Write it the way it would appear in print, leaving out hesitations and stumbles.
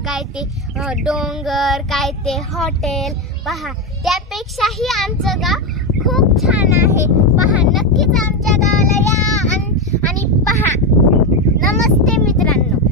काय ते डोंगर, काय ते हॉटेल पहा, त्यापेक्षाही आमचं गाव खूप छान आहे. पहा, नक्कीच आमच्या गावाला या आणि पहा. नमस्ते मित्रांनो.